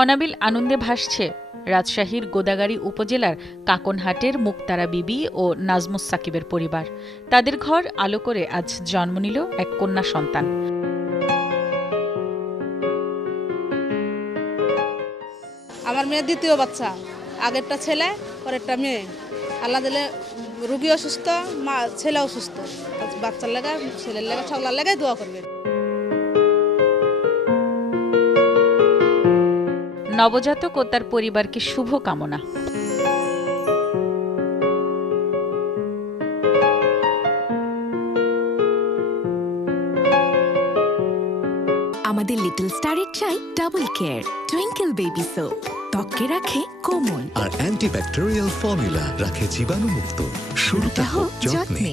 অনাবিল আনন্দে ভাসছে রাজশাহীর গোদাগাড়ী উপজেলার কাকনহাটের মুক্তারা বিবি ও নাজমুস সাকিবের পরিবার। তাদের ঘর আলো করে আজ জন্ম নিল এক কন্যা সন্তান। আমার মেয়ের দ্বিতীয় বাচ্চা, আগেরটা ছেলে, পরেরটা মেয়ে। আল্লাহ দিলে রুগী অসুস্থ, মা ছেলে অসুস্থ, বাচ্চার লাগা ছেলের লাগা সকলার লাগাই দোয়া করবেন। নবজাতক ও তার পরিবারকে শুভ কামনা। আমাদের লিটল স্টারের চাই double care twinkle baby soap, ত্বককে রাখে কোমল আর অ্যান্টিব্যাকটেরিয়াল ফর্মুলা রাখে জীবাণুমুক্ত। শুরুটা হোক যত্নে।